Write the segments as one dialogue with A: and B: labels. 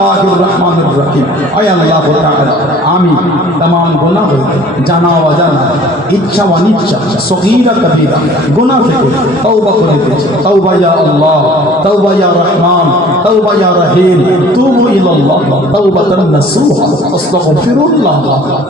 A: الرحمن الرحيم. أي الله تعالى আমি তাম গোনা হইতে জানা অজানা ইচ্ছা অনিচ্ছা সহিরা কবিরা গোনা থেকে তৌবা করে দিয়েছে। তৌবা ইয়া আল্লাহ তৌবা ইয়া রহমান তৌবা ইয়া রহিম, তুবু ইলাল্লাহ তৌবাতান নাসুহা, আস্তাগফিরুল্লাহ,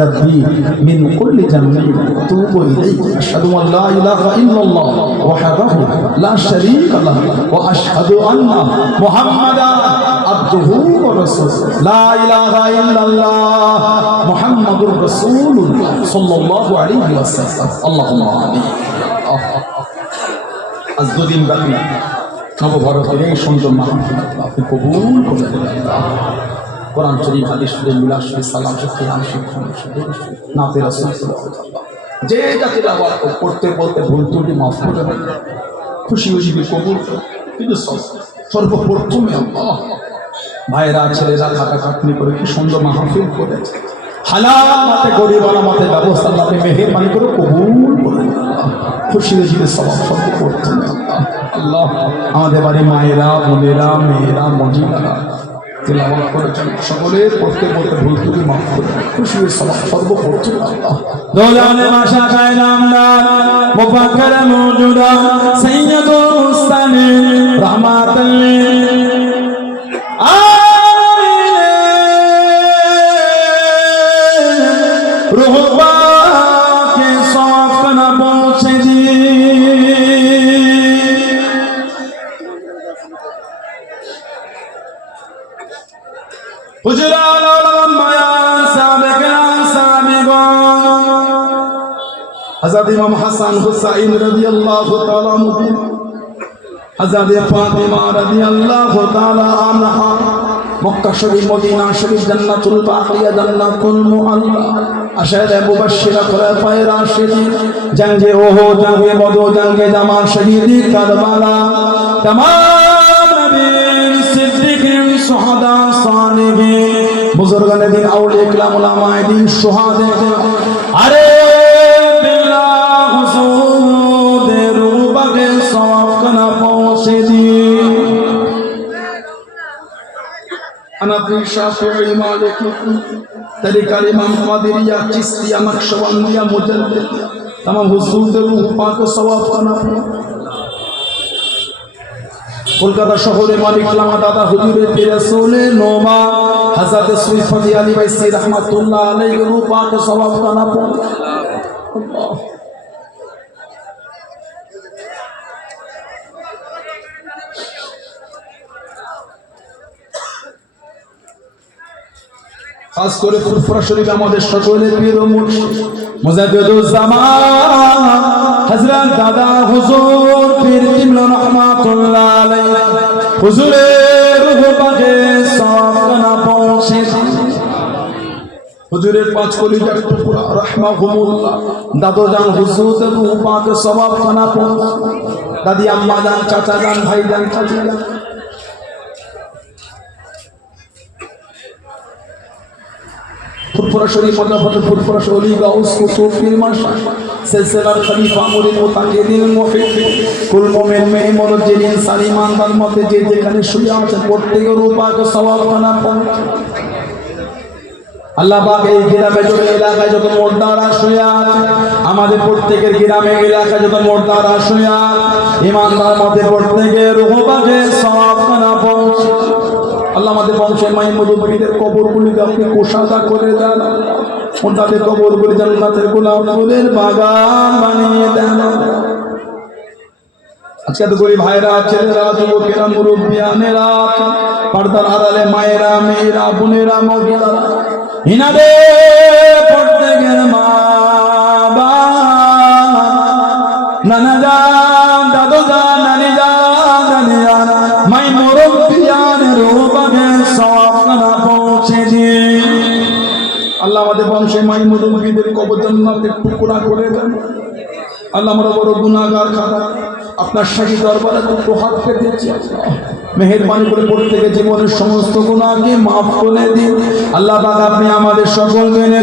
A: রাব্বি মিন কুল্লি জামবি তুবু ইলাইহি, আশহাদু আন লা ইলাহা ইল্লাল্লাহ, ওয়াহদাহু লা শারীকা লাহু, ওয়া আশহাদু আন্না মুহাম্মাদান আবদুহু ওয়া রাসূলুহু। লা ইলাহা ইল্লাল্লাহ মুহাম্মাদুর রাসূলুল্লাহ সাল্লাল্লাহু আলাইহি ওয়াসাল্লাম। আল্লাহুম্মা আমিন। আজ দুদিন ব্যাপী নবভারতের এই সুন্দর মাহফিল আপনি কবুল করে কোরআন শরীফ, হাদিস শরীফ, মিলাদ শরীফ, সালাম শরীফ কিয়াম শরীফ নাতে রাসূল যে যাতে আবার করতে বলতে ভুল ত্রুটি মাফ করে খুশি খুশি কবুল। কিন্তু সর্বপ্রথমে আল্লাহ। ভাইরা ছেলেরা খাটা খাটনি করে কি সুন্দর মাহফিল করেছে। হালাল মাতে, গরিবানা ব্যবস্থা মেহরবানি করে কবুল খুশি আল্লাহ, আমাদের বাড়ি মায়েরা, বোনেরা, মেয়েরা মজিদারা তেলাবাদ ভুল খুশি
B: আ হুজুরাল মায়া সাবেকা সাবিগণ
A: হযরত ইমাম হাসান হুসাইন রাদিয়াল্লাহু তাআলা আনহু হযরত ফাতিমা রাদিয়াল্লাহু তাআলা আনহা মক্কা শরীফ মদিনা শরীফ জান্নাতুল বাকিয়া জান্নাতুল মুআল্লা আশারে মুবাশশিরা খোলাফায়ে রাশিদিন জঙ্গে ওহো জঙ্গে বদর জঙ্গে জামাল শহীদি কারবালা
B: तमाम नबीन सिद्दीकीन शुहदा सालिहीन
A: বুজুর্গান দিন আউলিয়া ইকরাম উলামায়ে দিন শুহাদা
B: अरे बिल्लाह हुजूर रूबा के सवाब कना पहुंचे दी
A: হানাফি শাফিঈ মালিকি তরিকার ইমাম কাদেরিয়া চিশতিয়া নকশবন্দিয়া মুজাদ্দিদ तमाम হুজুরদের রূহ পাক সওয়াব কানা কলকাতা শহরে মালিক লামা দাদা হুজুরের পেয়ে চলে নোমা হাজাতে সুইফ ফজি আলী ভাই সি রহমাতুল্লাহ আলাইহি রূপাক সওয়াব তানা পড়। খাস করে ফুরফুরা শরীফ আমাদের সকলের প্রিয়
B: মুজাদুজ্জামা হযরত দাদা হুজুর পীর তিমল রহমাতুল্লাহ আলাইহি হুজুরের রূপাকে সাফকানা পৌঁছে
A: হুজুরের পাঁচ কলি টুকরা রহমা ঘুমুল্লাহ দাদো যান হুজুরের রূপাকে সবাব খানা পৌঁছে দাদি আম্মা যান চাচা যান ভাই যান চাচা যান ফুরফুরা শরীফ শরীফ গাউস কুতুব মাশা সিলসিলার খলিফা মুরিদ মুতাকিদিন মুহিব কুল মুমিন মুরজিদিন সালিমান দাল মতে যে যেখানে শুয়ে আছে সওয়াব আল্লাহ পাক এই গ্রামে যত এলাকায় যত আমাদের প্রত্যেকের গ্রামে এলাকায় যত মোর্দারা শুয়ে ইমানদার মতে প্রত্যেকের রুহ সওয়াব আল্লাহ আমাদের বংশের মাই মধুবরীদের কবরগুলিকে আপনি কোষাদা করে দেন। ওনাদের কবরগুলি জান্নাতের গোলাপ ফুলের বাগান বানিয়ে দেন।
B: যান যান যান যান মাই মুরব্বিয়ান
A: আল্লাহ আমাদের বংশে মাই মুরব্বীদের কবর টুকরা করে দেন। আল্লাহ আমরা বড় গুনাহগার খাতা আপনার শাহী দরবারে দুটো হাত পেতেছি মেহেরবানি করে প্রত্যেকের জীবনের সমস্ত গুণাকে মাফ করে দিন। আল্লাহ পাক আপনি আমাদের সকল মেনে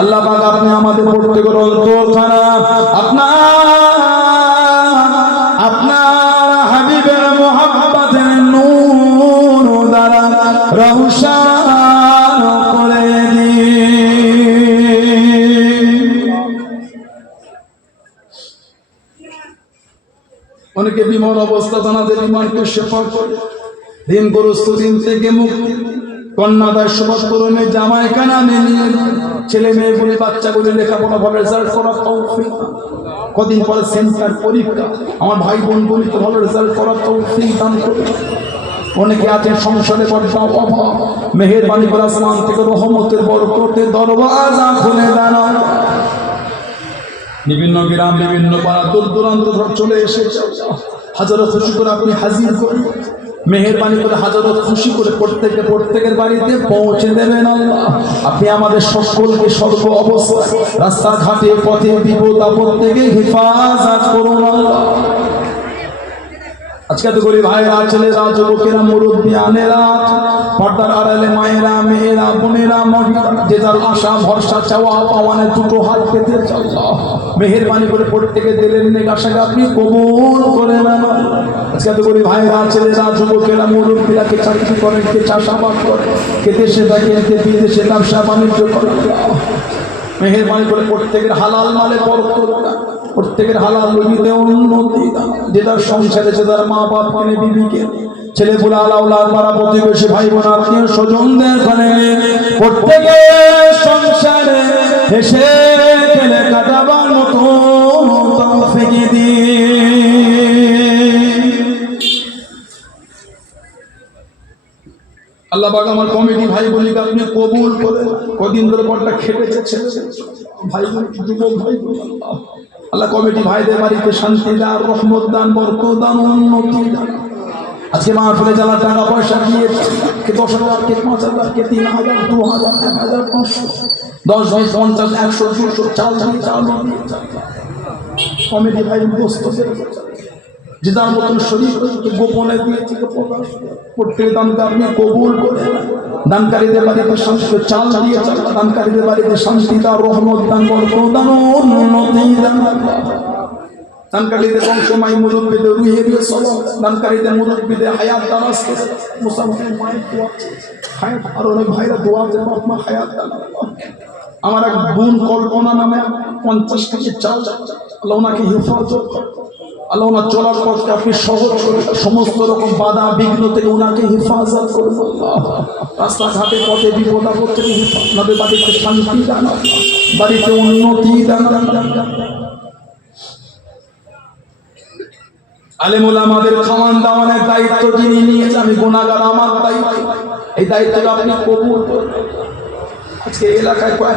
A: আল্লাহ বানিয়ে আপনি আমাদের প্রত্যেকের অন্তর খানা। আপনার
B: রৌশান করে
A: অনেকে বিমান অবস্থা তাদের বিমানকে সেফা করে। ঋণগ্রস্ত দিন থেকে মুক্তি কন্যাদায় সবাব তরুণে জামাই কানা নিয়ে। ছেলে মেয়ে বলে বাচ্চাগুলি লেখাপড়া ভালো রেজাল্ট করার তৌফিক। কদিন পরে সেন্টার পরীক্ষা। আমার ভাই বোন বলি তো ভালো রেজাল্ট করার তৌফিক দান করে। অনেকে আছে সংসারে বড্ড অভাব। মেহেরবানি করে আসমান থেকে রহমতের বরকতে দরওয়াজা খুলে দাঁড়ানো। বিভিন্ন গ্রাম, বিভিন্ন পাড়া দূর দূরান্ত চলে এসেছে। হাজারো খুশি করে আপনি হাজির করেন মেহেরবানি করে হাজারো খুশি করে প্রত্যেকে, প্রত্যেকের বাড়িতে পৌঁছে দেবেন আপনি আমাদের সকলকে সর্ব অবস্থায় রাস্তাঘাটে পথে বিপদ আপদ থেকে হেফাজত করুন আল্লাহ। আজকে তো করি ভাইরা ছেলেরা, যুবকেরা, মুরব্বী পর্দার আড়ালে মায়েরা, মেয়েরা, বোনেরা যে যার আশা, ভরসা, চাওয়া, পাওয়ানে দুটো হাত পেতে চল মেহেরবানি করে প্রত্যেকে দিলেন নেক আশাকে আপনি কবুল করে নেন আজকে তো করি ভাইরা ছেলেরা, যুবকেরা, মুরব্বীরা কে চাকরি করেন, কে চাষাবাদ করে কে দেশে থাকে, কে বিদেশে ব্যবসা বাণিজ্য করে মেহেরবানি করে প্রত্যেকের হালাল মালে বরকত। প্রত্যেকের হালাল রুজিতে উন্নতি দান। যে তার সংসারে যে তার মা বাপ মানে বিবিকে ছেলে পুলা আলাউলার পাড়া প্রতিবেশী ভাই বোন আত্মীয়, স্বজনদের ঘরে প্রত্যেকের সংসারে হেসে খেলে কাটাবার মতো তৌফিক দিন আমার কমিটি ভাই বোনকে আপনি কবুল করে কদিন ধরে বড়টা খেটেছে ছেলে ভাই বোন যুবক ভাই বোন। আল্লাহ কমিটি ভাইদের বাড়িতে শান্তি দান রহমত দান, বরকত দান, উন্নতি দান। আজকে মাহফিলে যারা টাকা পয়সা দিয়ে কে দশ হাজার কে পাঁচ হাজার কে তিন হাজার, দু হাজার, এক হাজার, পাঁচশো। দশ বিশ পঞ্চাশ, একশো, দুশো চাল চাল চাল কমিটি ভাই বস্তু যে যার মতন শরীরকে গোপনে দিয়েছে। প্রত্যেক দানকে আপনি কবুল করে দানকারীদের বাড়িতে শান্তি চাল দিয়ে দানকারীদের বাড়িতে দান রহমত দান বরকত উন্নতি দান দানকারীদের বংশমাই মুরব্বীদের রুহে দিয়ে সব দানকারীদের মুরব্বীদের হায়াত দারাজ হায়াত আর অনেক ভাইরা দোয়া মা হায়াত আমার এক বোন কল্পনা নামে পঞ্চাশ কেজি চাল ওনাকে হেফাজত আল্লাহ ওনার চলার আপনি সহজ সমস্ত রকম বাধা বিঘ্ন থেকে ওনাকে হেফাজত রাস্তাঘাটে পথে বিপদ আপদ থেকে বাড়িতে শান্তি দান বাড়িতে উন্নতি দান আলেমুল আমাদের খাওয়ান দাওয়ানের দায়িত্ব যিনি নিয়েছে আমি গুণাগার আমার দায়িত্ব। এই দায়িত্বটা আপনি কবুল আজকে এলাকায় আল্লাহ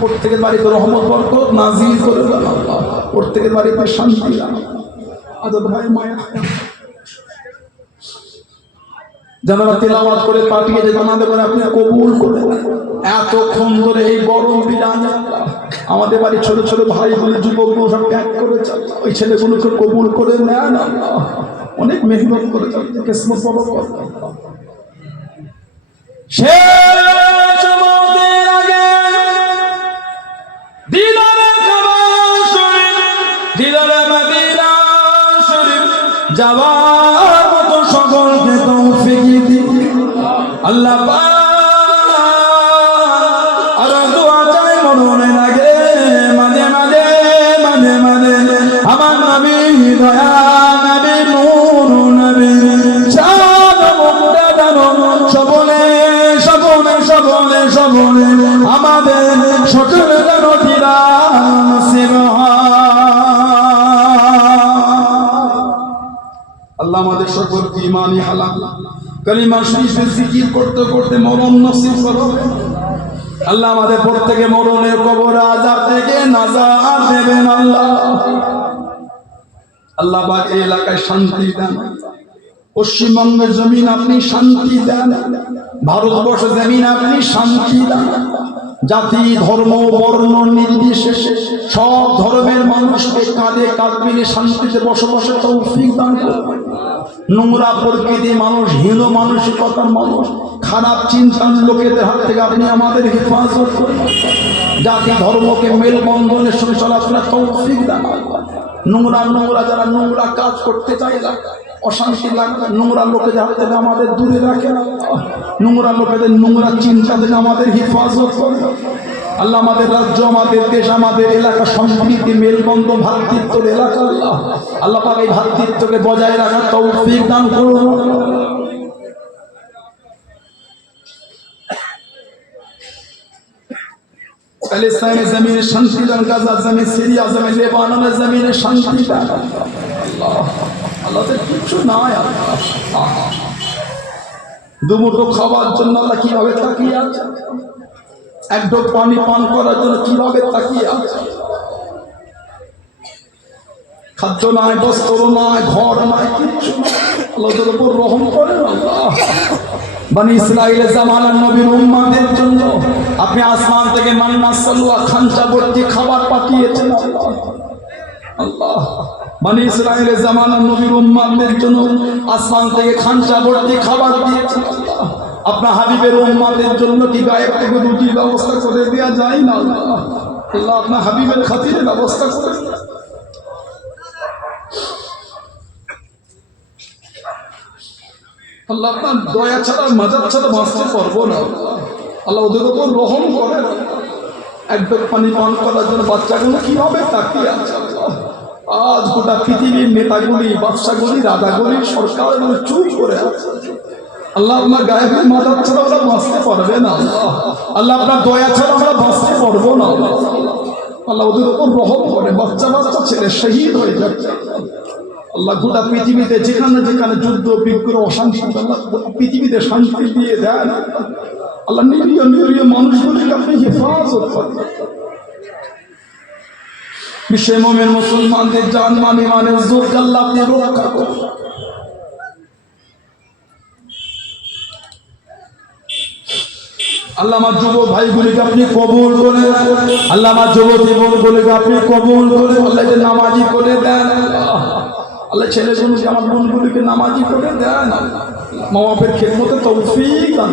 A: প্রত্যেকের বাড়িতে রহমত, বরকত, নাজিল করে প্রত্যেকের বাড়িতে শান্তি তেলাওয়াত করে পাঠিয়ে আপনি কবুল করে এতক্ষণ ধরে এই গরম বিধান। আমাদের বাড়ির ছোট ছোট ভাই বোন যুবকগুলো সব করে ওই ছেলেগুলোকে কবুল করে নেন। অনেক মেহনত করে বড় যাওয়ার মতো সকলকে তৌফিক দিন। আল্লাহ আমাদের সকল ইমানি হালাল। কালিমা শরীফের জিকির করতে করতে মরণ নসিব করো। আল্লাহ আমাদের প্রত্যেকে মরণের কবর আজাব থেকে নাজার দেবেন আল্লাহ। আল্লাহ পাক এই এলাকায় শান্তি দেন। পশ্চিমবঙ্গের জমিন আপনি শান্তি দেন। ভারতবর্ষের জমিন আপনি শান্তি দেন। জাতি, ধর্ম, বর্ণ, নির্বিশেষে সব ধর্মের মানুষকে কাঁধে কাঁধ মিলে শান্তিতে বসবাসের তৌফিক দান করবেন নোংরা প্রকৃতি মানুষ, হীন মানসিকতার মানুষ, খারাপ চিন্তার লোকেদের হাত থেকে আপনি আমাদের হেফাজত করবেন জাতি, ধর্মকে মেলবন্ধনের সঙ্গে চলাফেরা তৌফিক দান নোংরা নোংরা, যারা নোংরা কাজ করতে চায় না অশান্তি লাগবে নোংরা লোকেদের হাত থেকে আমাদের দূরে রাখে নোংরা লোকেদের নোংরা চিন্তা থেকে আমাদের হেফাজত করে। আল্লাহ, আমাদের রাজ্য, আমাদের দেশ, আমাদের এলাকা সম্প্রীতি মেলবন্ধ ভাতৃত্বর এলাকা আল্লাহ। আল্লাহ পাক এই ভাতৃত্বকে বজায় রাখার তৌফিক দান করুন। শান্তি দান, গাজার জমিন সিরিয়া জমিন, লেবাননের জমিনে শান্তি দান। দুমুঠো খাওয়ার জন্য আল্লাহ কীভাবে তাকিয়ে আছে? এক পানি পান করার জন্য কীভাবে তাকিয়ে আছে? খাদ্য নাই, বস্ত্র নাই, ঘর নাই, কিচ্ছু উপর রহম আল্লাহ। বানি ইসরায়েলের জামানার নবীর উম্মাদের জন্য আপনি আসমান থেকে মান্না সালুয়া খাঞ্চা ভর্তি খাবার পাঠিয়েছেন আল্লাহ। বানি ইসরায়েলের জামানার নবীর উম্মাদের জন্য আসমান থেকে খাঞ্চা ভর্তি খাবার দিয়েছেন আল্লাহ। আপনার হাবিবের উম্মাদের জন্য কি গায়েব থেকে রুটির ব্যবস্থা করে দেওয়া যায় না আল্লাহ? আপনার হাবিবের খাতিরে ব্যবস্থা করে আল্লাহ আপনার দয়া ছাড়া মাজার ছাড়া বাঁচতে পারব না আল্লাহ। ওদের ওপর রহম করেন এক ডোক পানি পান করার জন্য বাচ্চাগুলো কীভাবে তাকিয়ে আছে? আজ গোটা পৃথিবীর নেতাগুলি, বাদশাগুলি, রাজাগুলি সরকার এগুলো চুপ করে আল্লাহ আপনার গায়েবের মাজার ছাড়া ওরা বাঁচতে পারবে না। আল্লাহ আপনার দয়া ছাড়া আমরা বাঁচতে পারব না। আল্লাহ ওদের ওপর রহম করে, বাচ্চা বাচ্চা ছেলে শহীদ হয়ে যাচ্ছে। আল্লাহ গোটা পৃথিবীতে যেখানে যেখানে যুদ্ধ, বিগ্রহ, অশান্তি গোটা পৃথিবীতে শান্তি দিয়ে দেন। আল্লাহ নিরীহ নিরীহ মানুষগুলিকে আপনি হেফাজত করেন। বিশ্বে মোমের মুসলমানদের জান মানে মানে জোর আল্লাহ আপনি রক্ষা করুন। আল্লাহ আমার যুব ভাইগুলিকে আপনি কবুল করে আমার যুবতী বোনগুলিকে আপনি কবুল করে আল্লাহকে নামাজি করে দেন। আল্লাহ। আল্লাহ ছেলেগুলোকে, আমার বোনগুলিকে নামাজি করে দেন। মা বাপের খেদমতে তৌফিক দান